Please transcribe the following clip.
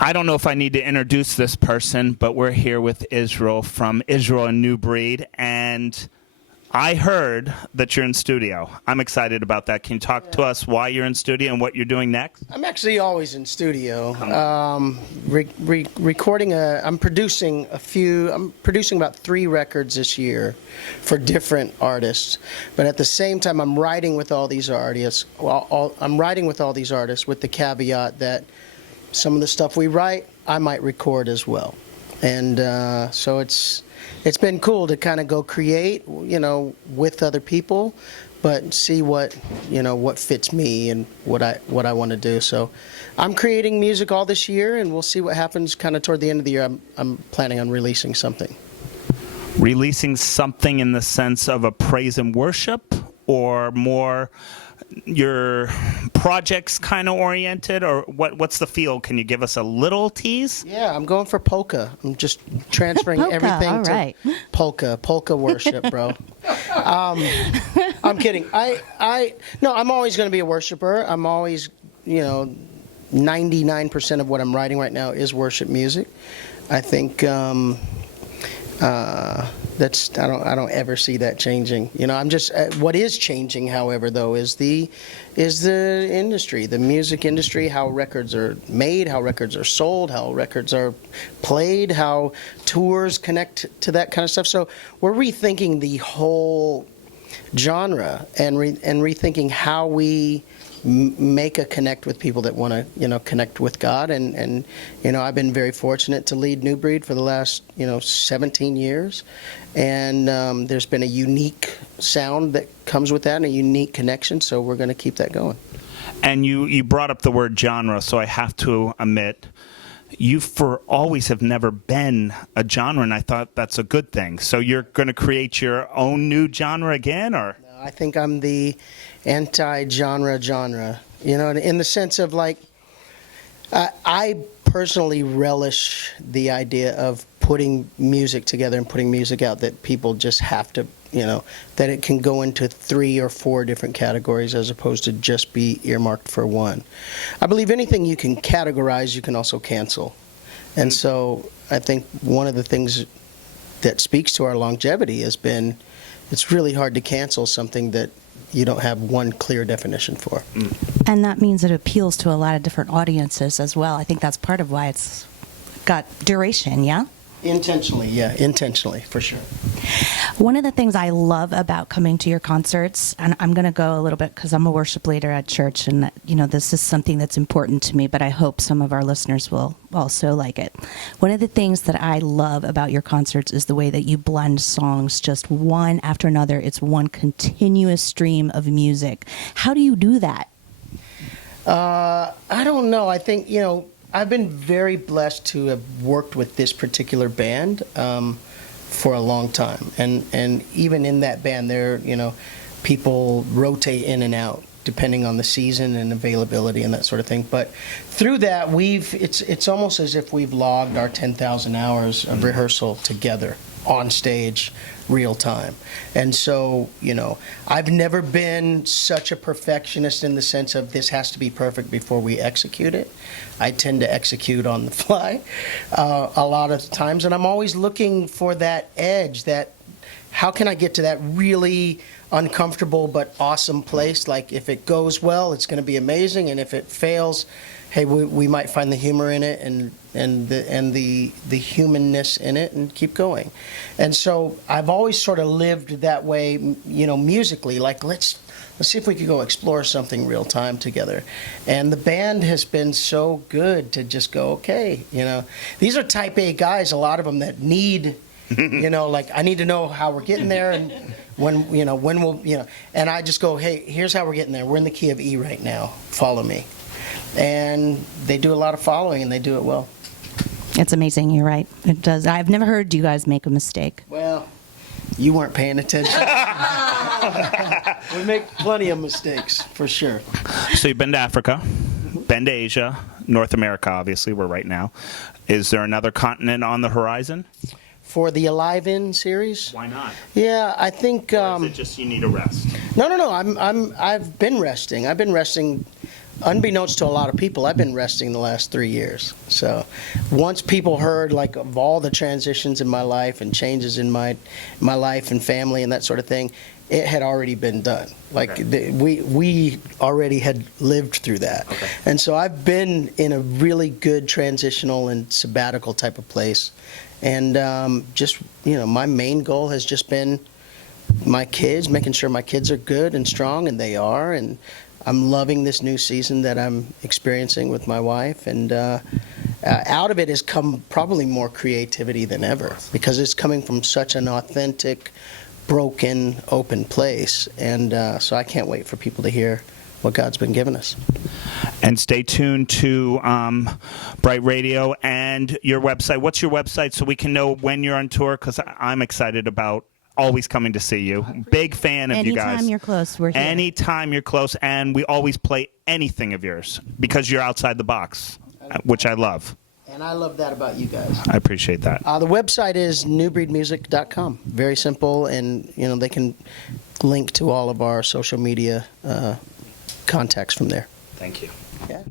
I don't know if I need to introduce this person, but we're here with Israel from Israel and New Breed, and I heard that you're in studio. I'm excited about that. Can you talk to us why you're in studio and what you're doing next? I'm actually always in studio. Recording I'm producing about 3 records this year for different artists. But at the same time, I'm writing with all these artists. I'm writing with all these artists with the caveat that some of the stuff we write, I might record as well. And so it's been cool to kind of go create, with other people, but see what fits me and what I want to do. So I'm creating music all this year, and we'll see what happens kind of toward the end of the year. I'm planning on releasing something. Releasing something in the sense of a praise and worship, or more your projects kind of oriented, or what's the feel? Can you give us a little tease? Yeah, I'm going for polka. I'm just transferring polka, everything all to right. polka worship, bro. I'm kidding. No, I'm always going to be a worshiper. I'm always, 99% of what I'm writing right now is worship music. I think I don't ever see that changing. I'm just what is changing, however, though, is the industry, the music industry, how records are made, how records are sold, how records are played, how tours connect to that kind of stuff. So we're rethinking the whole genre and rethinking how we make a connect with people that want to connect with God, and I've been very fortunate to lead New Breed for the last 17 years, and there's been a unique sound that comes with that and a unique connection, so we're going to keep that going. And you brought up the word genre, so I have to admit, you for always have never been a genre, and I thought that's a good thing. So you're going to create your own new genre again, or? I think I'm the anti-genre, in the sense of I personally relish the idea of putting music together and putting music out that people just have to, that it can go into 3 or 4 different categories as opposed to just be earmarked for one. I believe anything you can categorize, you can also cancel. And so I think one of the things that speaks to our longevity has been it's really hard to cancel something that you don't have one clear definition for. And that means it appeals to a lot of different audiences as well. I think that's part of why it's got duration, yeah? Intentionally, for sure. One of the things I love about coming to your concerts, and I'm going to go a little bit because I'm a worship leader at church, and this is something that's important to me, but I hope some of our listeners will also like it. One of the things that I love about your concerts is the way that you blend songs just one after another. It's one continuous stream of music. How do you do that? I don't know. I think, I've been very blessed to have worked with this particular band for a long time, and even in that band, people rotate in and out depending on the season and availability and that sort of thing. But through that, it's almost as if we've logged our 10,000 hours of rehearsal together on stage, real time. And so, I've never been such a perfectionist in the sense of this has to be perfect before we execute it. I tend to execute on the fly a lot of times, and I'm always looking for that edge, that how can I get to that really uncomfortable but awesome place? Like if it goes well, it's going to be amazing, and if it fails, hey, we might find the humor in it and the humanness in it and keep going. And so I've always sort of lived that way, musically, like let's see if we could go explore something real time together. And the band has been so good to just go, okay, these are type A guys, a lot of them that need, I need to know how we're getting there and when we'll, and I just go, hey, here's how we're getting there. We're in the key of E right now. Follow me. And they do a lot of following, and they do it well. It's amazing. You're right. It does. I've never heard you guys make a mistake. Well, you weren't paying attention. We make plenty of mistakes, for sure. So you've been to Africa, been to Asia, North America, obviously, we're right now. Is there another continent on the horizon? For the Alive In series? Why not? Yeah, I think... Or is it just you need a rest? No. I've been resting. I've been resting unbeknownst to a lot of people, I've been resting the last 3 years. So once people heard like of all the transitions in my life and changes in my life and family and that sort of thing, it had already been done. Like we already had lived through that. Okay. And so I've been in a really good transitional and sabbatical type of place. And just, my main goal has just been my kids, making sure my kids are good and strong, and they are. And I'm loving this new season that I'm experiencing with my wife. And out of it has come probably more creativity than ever, because it's coming from such an authentic, broken, open place. And so I can't wait for people to hear what God's been giving us. And stay tuned to Bright Radio and your website. What's your website so we can know when you're on tour? Because I'm excited about always coming to see you. Big fan of you guys. Anytime you're close, we're here. Anytime you're close, and we always play anything of yours because you're outside the box, which I love. And I love that about you guys. I appreciate that. The website is newbreedmusic.com. Very simple, and they can link to all of our social media contacts from there. Thank you. Yeah.